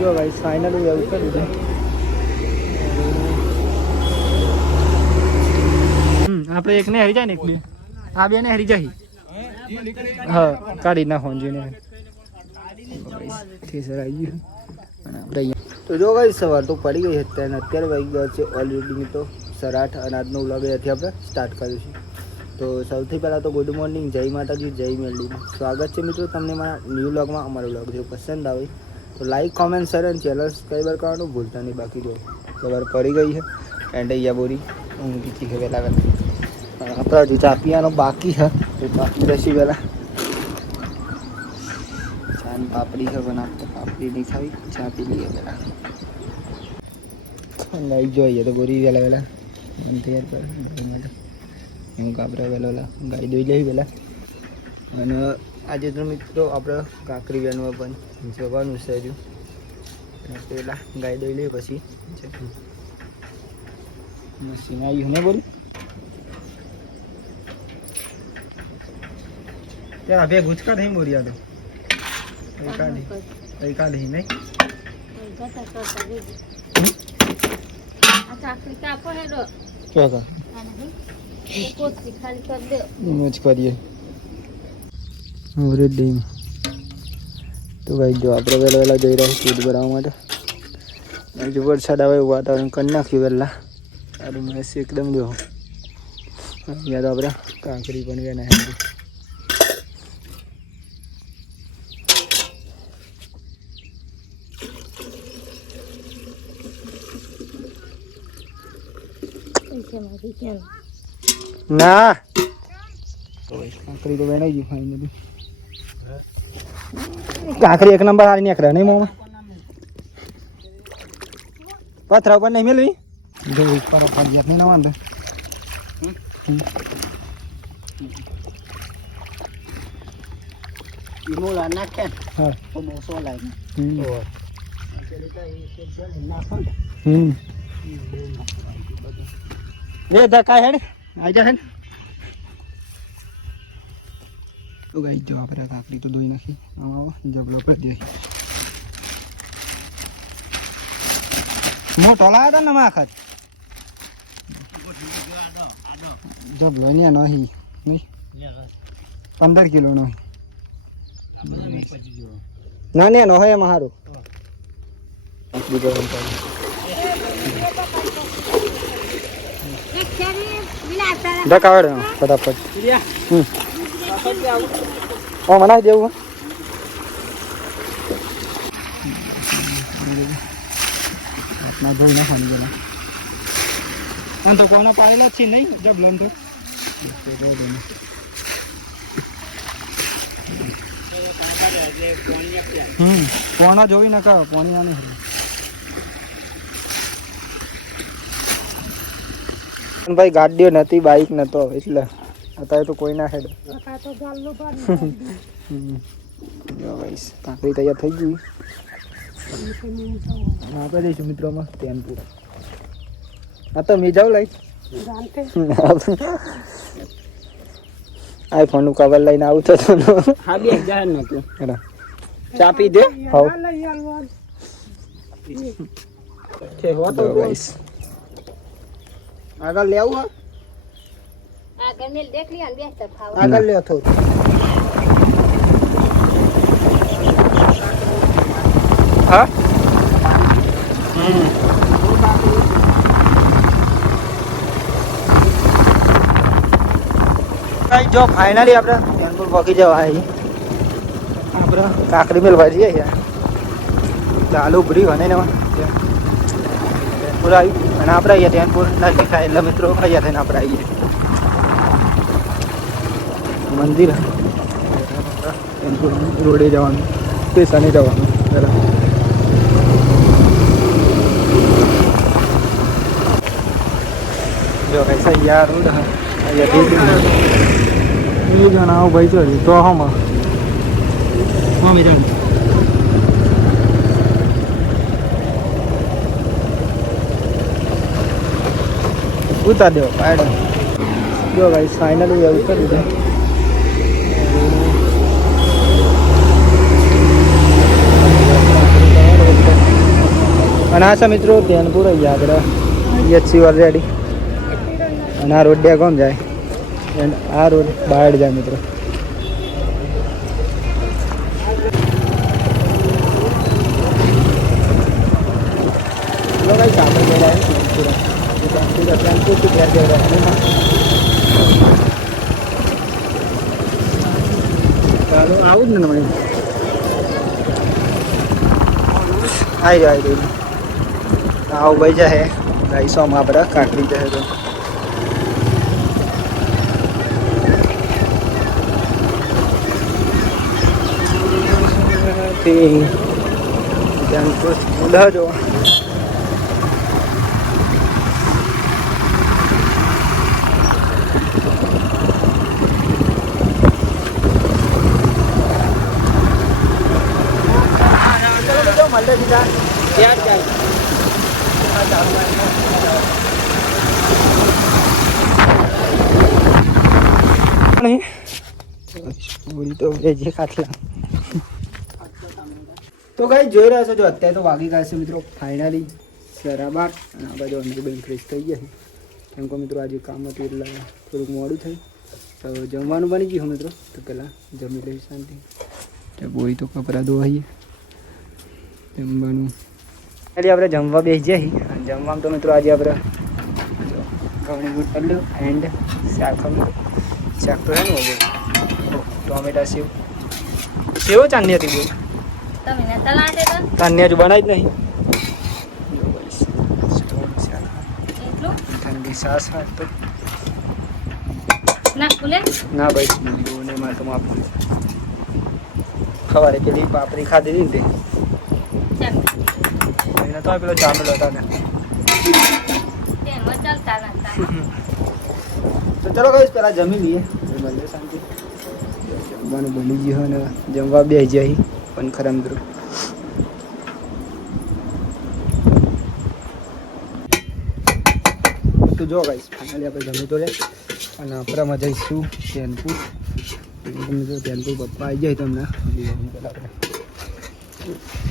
જો guys finally એવું કરી દીધું આપણે એકને હરી જાય ને એક બે. આ બે ને હરી જાય. હા કાઢી નાખો જોઈને થેસર આવી ગયું. અને આપણે તો જો ગાઈસ સવાર તો પડી ગઈ હતી અને અત્યારે વાગી ગયો છે ઓલરેડી મિત્રો સરાઠ અને આજનો વ્લોગ અહીંયાથી આપણે સ્ટાર્ટ કર્યું છે. તો સૌથી પહેલાં તો ગુડ મોર્નિંગ જય માતાજી જય મેલડી. સ્વાગત છે મિત્રો તમને મારા ન્યૂ વ્લોગમાં અમારો વ્લોગ જો પસંદ આવે તો like comment share and channel subscriber કરવાનું ભૂલતા નહીં. બાકી જો ખબર પડી ગઈ છે એન્ડ અહીંયા બોરી હું કીધી છે વહેલા વહેલા પણ આપણે હજુ ચા પીવાનો બાકી છે તો ચા પી લઈશું વહેલા ચા ને પાપડી છે, પણ આપણે પાપડી નહીં ખાવી. ચા પી લઈએ પહેલાં. લાઈક જોઈએ તો બોરી વહેલા વહેલા મન તૈયાર કર માટે. હું કાપરા વહેલા વહેલા ગાડી દોઈ લઈ પહેલાં. અને આજે તો મિત્રો આપણે કાંકરી બેનવા પણ જવાનું છે હજુ. અને ગાય દઈ લઈએ પછી. મશીન આવી હમે બોલ. ત્યાં બે ગુચકા થઈ મોરિયા તો. કઈ નહીં. કાઢી નહીં શું હતા કરીએ. ઓરે ડેમ તો ભાઈ જો આપણે વહેલા વહેલા જઈ રહ્યા છીએ દૂધ ભરાવવા માટે. જો વરસાદ આવે એવું વાતાવરણ કરી નાખ્યું વહેલા. સારું મેસ એકદમ જો. તો આપણે કાંકરી પણ ગયા ના ના. કાંકરી તો વેણાઈ ગયું ફાઇનલી કાંકરી એક નંબર હારી નીકળે નહીં મામા પથરા ઉપર નહીં મેળવી જો ઉપર ફરિયાદ નહીં ના વાંધો હા હમ. હમ એ ધક્કા હેડ આઈ જા હેડ તો ગાઈ જો આપણે કાકડી તો ધોઈ નાખી આવો આવો જબલો કરી દે મોટો લાવ્યો હતો ને માખત જબલો ને નહીં નહીં પંદર કિલો નો ના ને નો હોય એમાં સારું બીજો ધકાવડ ફટાફટ હમ ઓ મનાઈ દેવું આપના જોઈ નાખવાની પેલા. આમ તો કોનો પાડેલા છે નહીં જબ લમ તો હમ કોના જોઈ ના કા પાણી આને ભાઈ ગાડીઓ નથી બાઈક નતો એટલે અત્યારે તો કોઈ ના હેડ. કાંકરી તૈયાર થઈ ગઈ. આપે દઈશું જઈશું મિત્રોમાં ટેમ્પુ. હા તો મેં જાઉં લઈ આઈફોનનું કવર લઈને આવું તો હા બે હજાર નતું ચા પી દે. હા તો જો ગાઈસ આગળ લેવું હા. આગળ મેલ દેખ લી અને બેસતા ખાવા. આગળ લે થોડું. હા? ભાઈ જો ફાઇનલી આપણે ધ્યાનપુર પહોંચી જવા આપણે કાકડી મેલ જઈએ યાર આલુ ભરી બને ને ધ્યાનપુર આવી. અને આપણે અહીંયા ધ્યાનપુર નજીક થાય એટલે મિત્રો અહીંયા થઈને આપણે આવીએ મંદિર રોડે જવાનું સ્ટેશને જવાનું બરાબર જો કૈસા યાર રોડ હા અહીંયા એ જણાવો ભાઈ તો તો હમ મમ્મી જાણ ઉતાર દેવો પાડો જો ભાઈ ફાઇનલી એવું કરી દીધું અને આ છે મિત્રો ધ્યાનપુર અહીંયા આગળ. એચસી ઓલરેડી અને આ રોડ ડે કોમ જાય? અને આ રોડ બહાર જાય મિત્રો. ચલો ભાઈ આપણે જઈ રહ્યા છીએ ધ્યાનપુર ધ્યાનપુર ધ્યાનપુરથી ઘેર જઈ રહ્યા છીએ. ચાલો આવું જ ને મને આવી જાય આવી જાય આવું ભાઈ જાય ગાઈસો આમાં આપણે કાંકરી જાય તો. બધો મળે બીજા. તો કઈ જોઈ રહ્યા છો જો અત્યારે તો વાગી ગયા છે મિત્રો ફાઇનલી સરાબાર અને આ બાજુ અંદર બેન ફ્રેશ થઈ ગયા છે. કેમ કે મિત્રો, આજે કામ હતું એટલે થોડુંક મોડું થયું. તો જમવાનું બની ગયું મિત્રો. તો પહેલાં જમી લઈ શાંતિ બોરી તો કપડાં ધોવાઈએ. જમવાનું. ખાલી આપણે જમવા બેસી જઈએ જમવામાં તો મિત્રો આજે આપણે જો ગુટ ગુડ એન્ડ શાક શાક તો છે ને ઓગો ટોમેટા સેવ. સેવ ચાંદની હતી તો ચાંદની હજુ બનાવી જ નહીં. ઠંડી સાસ તો. ના ભાઈ નહીં મારે તો માપ ખવારે પેલી પાપડી ખાધી હતી ને તે. એને તો પેલો જામેલો હતો ને. તો ચલો કઈ પેલા જમી લઈએ. શાંતિ. જમવાનું બની ગયું અને જમવા બે જાય પણ ખરા મિત્રો તો જો ગાઈસ ફાઇનલી આપણે જમી તો લે. અને આપણામાં જઈશું ધ્યાનપુર. ધ્યાનપુર પપ્પા આવી જાય તમને.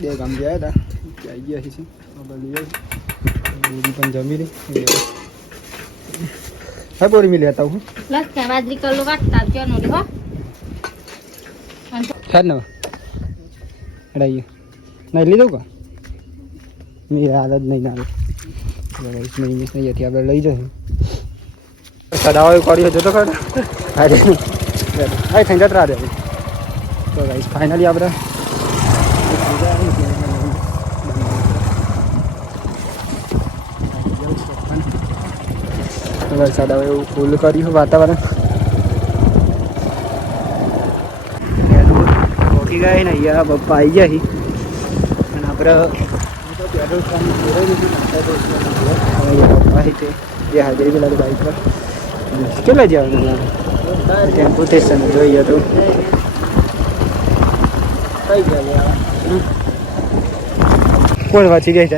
બે ગામ ગયા હતા. ત્યાં આવી ગયા આપણે લઈ આવી. બોરી પણ જમી રહી હા બોરી મિલી હતા હું લસ કે બાજરી કલો વાટતા કેનો રે હો. છે ને અડાઈએ નહીં લીધો કા? મેં આદત જ નહીં ના નહીં નહીં હતી આપણે લઈ જશું. સડાવો કર્યો જો તો ખરા. અરે હા થઈ જતા રે તો ગાઈસ ફાઇનલી આપણે વરસાદ આવે એવું ફૂલ કર્યું વાતાવરણ. પહોંચી ગયા ને અહીંયા પપ્પા આવી ગયા અને આપણે પેટ્રોલ પંપ પપ્પા છે જે હાજરી પેલા બાઈક પર કેટલા જવાનું ટેમ્પો સ્ટેશન જોઈએ તો કઈ ગયા. કોણ વાંચી ગયું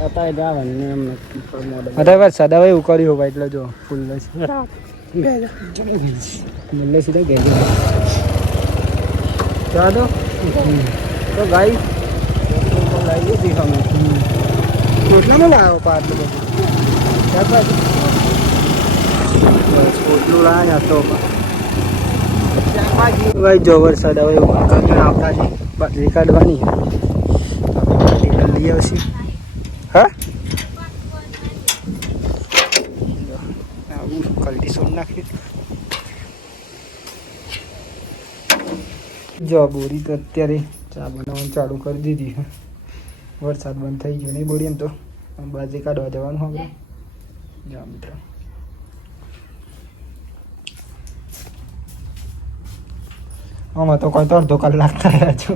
અત્યારે જવાનું ને એમને મોડલ અત્યારે વરસાદ એવું કર્યું હોય એટલે જો ફૂલ છે મુલ્લે સીધા ગેજ ચાલો તો ગાઈ ગાઈ દીધી અમે કેટલામાં લાવ્યો પા આટલું બધું? ચાર પાંચ બસ લાવ્યા તો ભાઈ. જો વરસાદ આવે એવું જે બાજરી કાઢવાની આપણે લઈ આવશે હા આવું કલટી સોડ નાખી જો બોરી તો અત્યારે ચા બનાવવાનું ચાલુ કરી દીધી છે. વરસાદ બંધ થઈ ગયો નહીં બોરી એમ તો. બાજરી કાઢવા જવાનું હવે. જા મિત્રો. આમાં તો કોઈ તો અડધો કલાક થયા છો.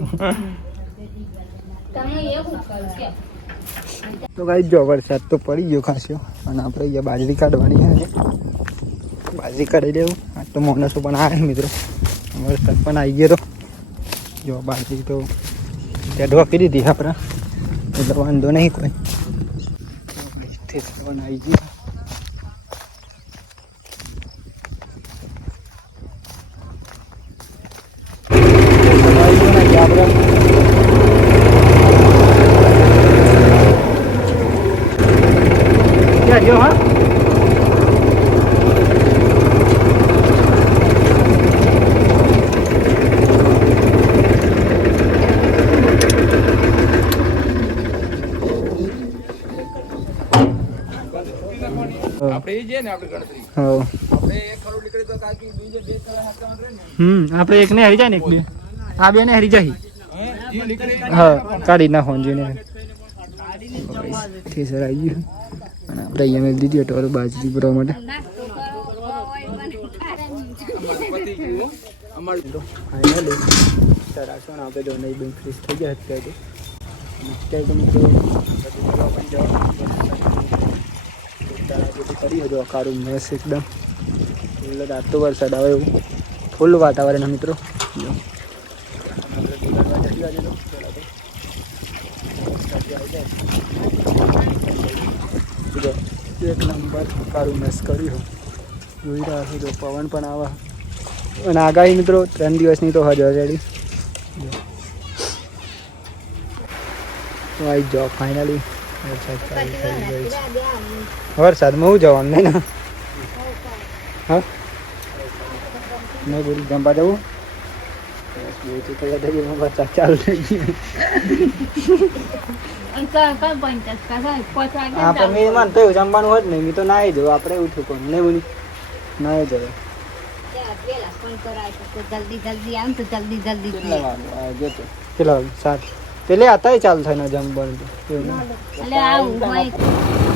તો ભાઈ જો વરસાદ તો પડી ગયો ખાસ્યો અને આપણે અહીંયા બાજરી કાઢવાની છે બાજરી કાઢી લેવું. આ તો માણસો પણ આવે મિત્રો. વરસાદ પણ આવી ગયો તો. જો બાજરી તો ત્યાં કરી દીધી આપણે એટલે વાંધો નહીં કોઈ આવી ગયું Yeah, you know, આપણે ત્યાં જો હા આપણે એ જે ને આપણે ગણતરી. આપણે એક કરોડ નીકળી તો કાકી બીજો બે કરોડ હાથ રહે ને. હમ આપણે એકને હરી જાય ને એક બે. આ બે ને હરી જાય. હે? જી નીકળી હા કાઢી નાખો જોઈને સર આવી ગયું. અને આપણે અહીંયા મેં દીધી ટોર બાજરી ભરવા માટે. ફાઇનલી સરાસો આપણે જો નહીં બેન ફ્રીઝ થઈ ગયા અત્યારે. તો. અત્યારે તો મિત્રો બધું ફરવા પણ જવાનું તારા બધું હતો મેસ એકદમ. ફૂલ રાત વરસાદ આવે એવું. ફૂલ વાતાવરણ મિત્રો. એક નંબર કાળું મેસ કર્યું. જોઈ રહ્યા છો, જો, પવન પણ આવે. અને આગાહી મિત્રો, ત્રણ દિવસની તો હજ ઓલરેડી તો આઈ જાઓ ફાઇનલી વરસાદમાં હું જવાનું નહીં ને હા? મેં બોલી જમવા જવું? તો આપણે જાવ. મેં માનતો એવું જમવાનું હોત નહીં. મેં તો ના જવું. આપણે એવું થયું પણ નહીં બોલી ના જવું તો જલ્દી જલ્દી આમ તો જલ્દી જલ્દી કેટલા સાત. પેલે આતાય ચાલુ થાય ને જમવાનું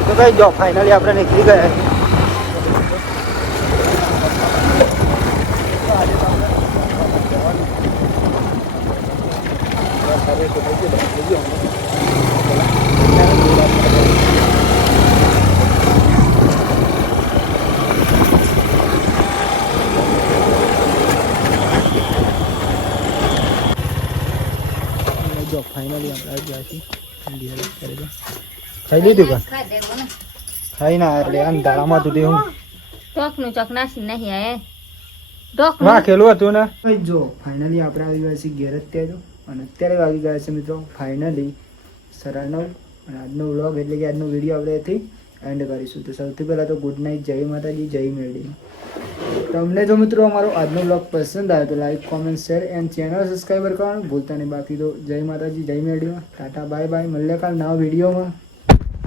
તો કઈ જો ફાઇનલી આપણે નીકળી ગયા. જો ખાઈ લીધું કા? ખાઈ ના. એટલે અંધારામાં તો હું ચોકનું ચોક નાસી નહીં આયે. વાહ હતું ને? જો ફાઇનલી આપણે આવી ગયા છીએ ઘેર અત્યારે. અને અત્યારે આવી ગયા છે મિત્રો ફાઇનલી અને આજનો વ્લોગ એટલે કે આજનો વીડિયો આપણે એથી એન્ડ કરીશું. તો સૌથી પહેલાં તો ગુડ નાઇટ જય માતાજી, જય મેળી તમને જો મિત્રો અમારો આજનો બ્લોગ પસંદ આવ્યો તો like comment share and channel subscriber કરવાનું ભૂલતા નહીં. બાકી તો જય માતાજી, જય મેરડીમાં. ટાટા બાય બાય મળીએ કાલ નવા વિડીયોમાં